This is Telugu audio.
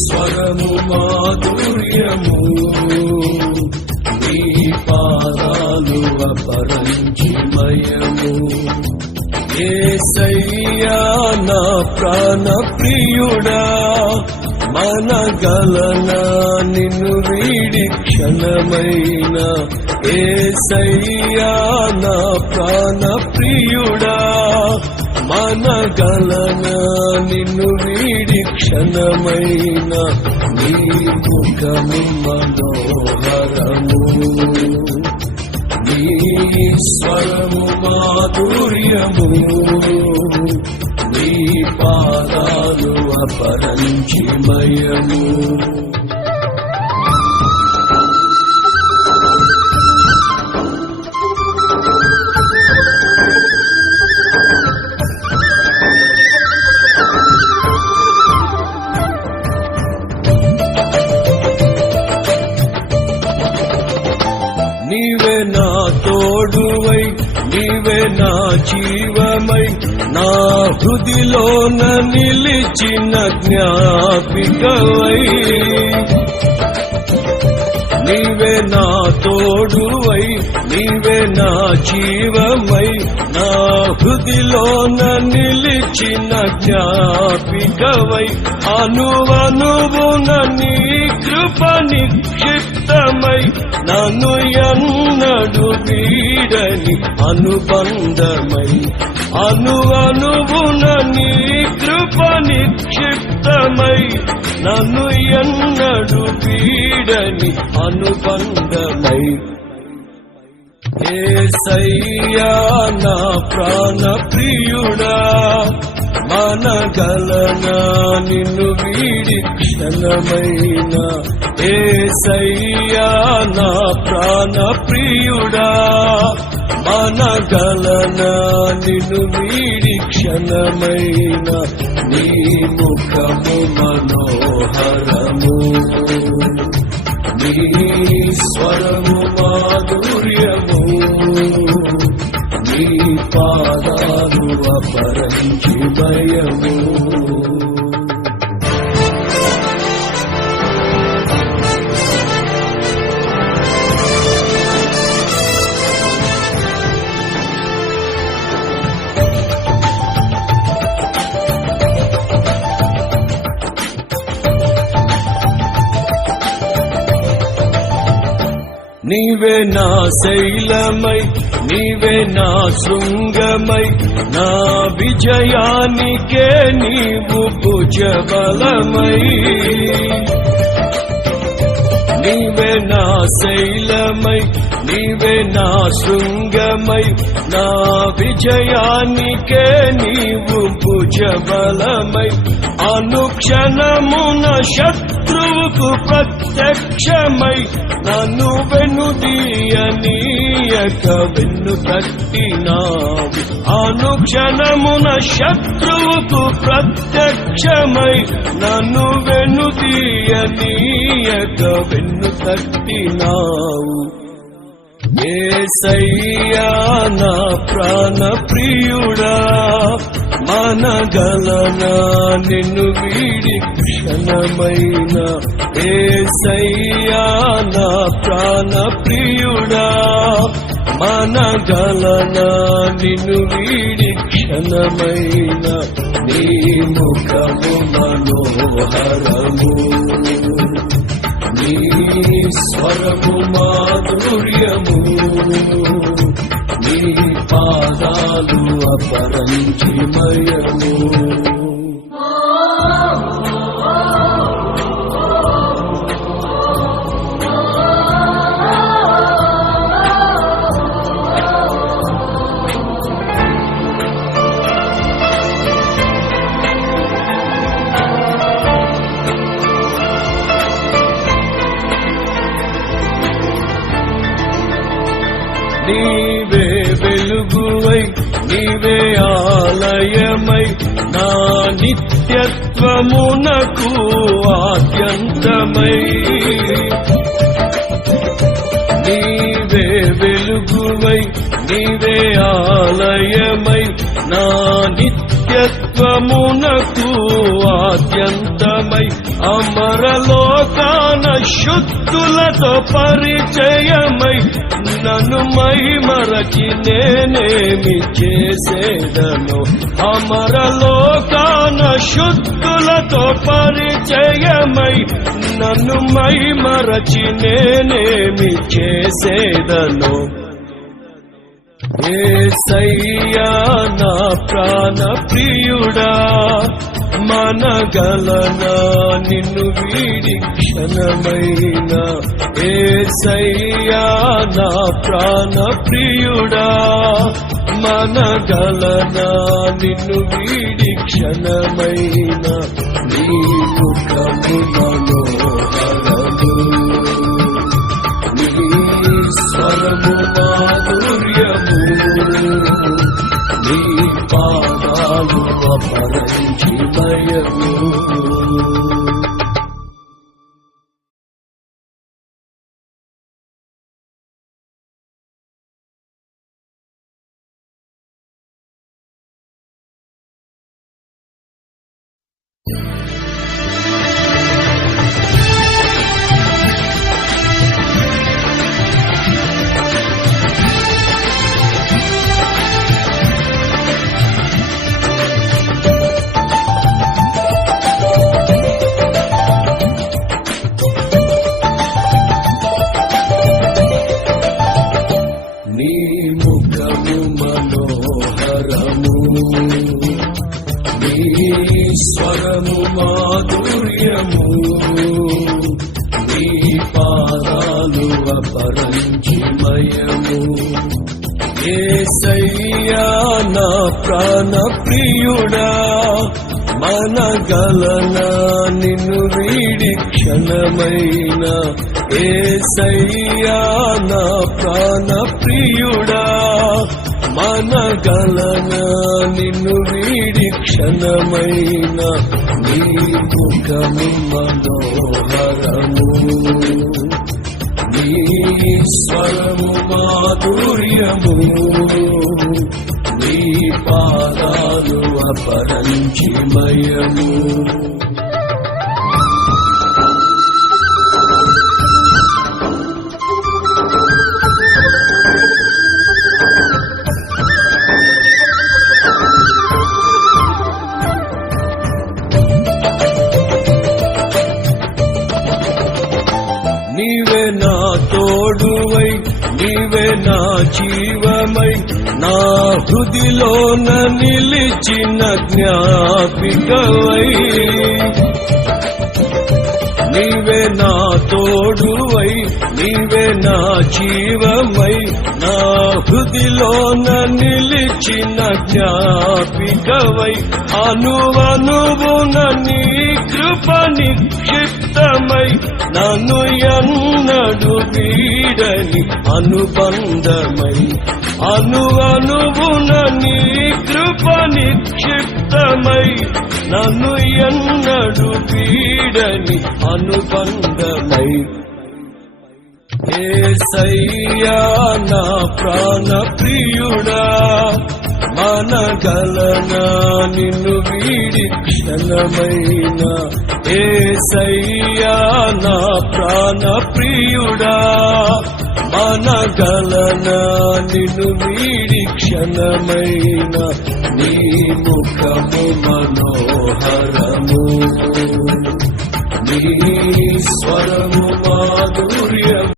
స్వరము మాధుర్యము, నీ పాదాలు అపరంజిమయము. యేసయ్యా నా ప్రాణ ప్రియుడా, మనగలనా నిన్ను వీడి క్షణమైన. యేసయ్యా నా ప్రాణ ప్రియుడా, మనగలనా నిన్ను వీడి క్షణమైన. నీ ముఖము మనోహరము, నీ స్వరము మాధుర్యము, నీ పాదాలు అపరంజిమయము. నీవే నా తోడువై, నీవే నా జీవమై, నా హృదిలోన నిలిచిన జ్ఞాపికవై. నీవే నా తోడువై, నీవే నా జీవమై, నా హృదిలోన నిలిచిన జ్ఞాపికవై. అనువనువున నీ కృప నిక్షిప్తమై, నన్ను ఎన్నడు వీడని అనుబంధమై. అనువనువున నీ కృప నిక్షిప్తమై, నన్ను ఎన్నడు వీడని అనుబంధమై. యేసయ్యా నా ప్రాణ ప్రియుడా, మనగలనా నిన్ను వీడి క్షణమైన. యేసయ్యా నా ప్రాణ ప్రియుడా, మనగలనా నిన్ను వీడి క్షణమైన. నీ ముఖము మనోహరము, నీ స్వరము మాధుర్యము, నీ పాదాలు అపరంజిమయము. నీవే నా శైలమై, నీవే నా శృంగమై, నా విజయానికే నీవు భుజబలమై. నీవే నా శైలమై, నీవే నా శృంగమై, నా విజయానికే నీవు భుజబలమై. అనుక్షణమున శత్రువుకు ప్రత్యక్షమై, నన్ను వెనుదీయనీయక వెన్ను తట్టినావు. అనుక్షణమున శత్రువుకు ప్రత్యక్షమై, నన్ను వెనుదీయనీయక వెన్ను తట్టినావు. యేసయ్యా నా ప్రాణ ప్రియుడా, మనగలనా నిన్ను వీడి క్షణమైన. యేసయ్యా నా ప్రాణ ప్రియుడా, మనగలనా నిన్ను వీడి క్షణమైన. నీ ముఖము మనోహరము, నీ స్వరము మాధుర్యము, నీ పాదాలు అపరంజిమయము. నీవే వెలుగువై నీవే ఆలయమై నా నిత్యత్వమునకు ఆద్యంతమై నీవే వెలుగువై నీవే ఆలయమై నా నిత్యత్వమునకు ఆద్యంతమై అమరలోకాన శుద్ధులతో పరిచయమై నన్ను మైమరచి నేనేమి చేసేదను అమరలోకాన శుద్ధులతో పరిచయమై నన్ను మైమరచి నేనేమి చేసేదను యేసయ్యా నా ప్రాణ ప్రియుడా మనగలనా నిన్ను వీడి క్షణమైన యేసయ్యా నా ప్రాణ ప్రియుడా మనగలనా నిన్ను వీడి క్షణమైన నీ ముఖము మనోహరము నీ స్వరము మాధుర్యము నీ పాదాలు అపరంజిమయము నీ ముఖము మనోహరము నీ స్వరము మాధుర్యము నీ పాదాలు అపరంజిమయము యేసయ్యా నా ప్రాణ ప్రియుడా మనగలనా నిన్ను వీడి క్షణమైన యేసయ్యా నా ప్రాణ ప్రియుడా మనగలనా నిన్ను వీడి క్షణమైన నీ ముఖము మనోహరము నీ స్వరము మాధుర్యము నీ పాదాలు అపరంజిమయము నీవే నా తోడువై నీవే నా జీవమై నా హృదిలోన నిలిచిన జ్ఞాపికవై నీవే నా తోడువై నీవే నా జీవమై నా హృదిలోన నిలిచిన జ్ఞాపికవై అనువనువున నీ కృప నిక్షిప్తమై నన్ను ఎన్నడు వీడని అనుబంధమై అనువనువున నీ కృప నిక్షిప్తమై నన్ను ఎన్నడు వీడని అనుబంధమై యేసయ్యా నా ప్రాణ ప్రియుడా మనగలనా నిన్ను వీడి క్షణమైన యేసయ్యా నా ప్రాణ ప్రియుడా మనగలనా నిన్ను వీడి క్షణమైన నీ ముఖము మన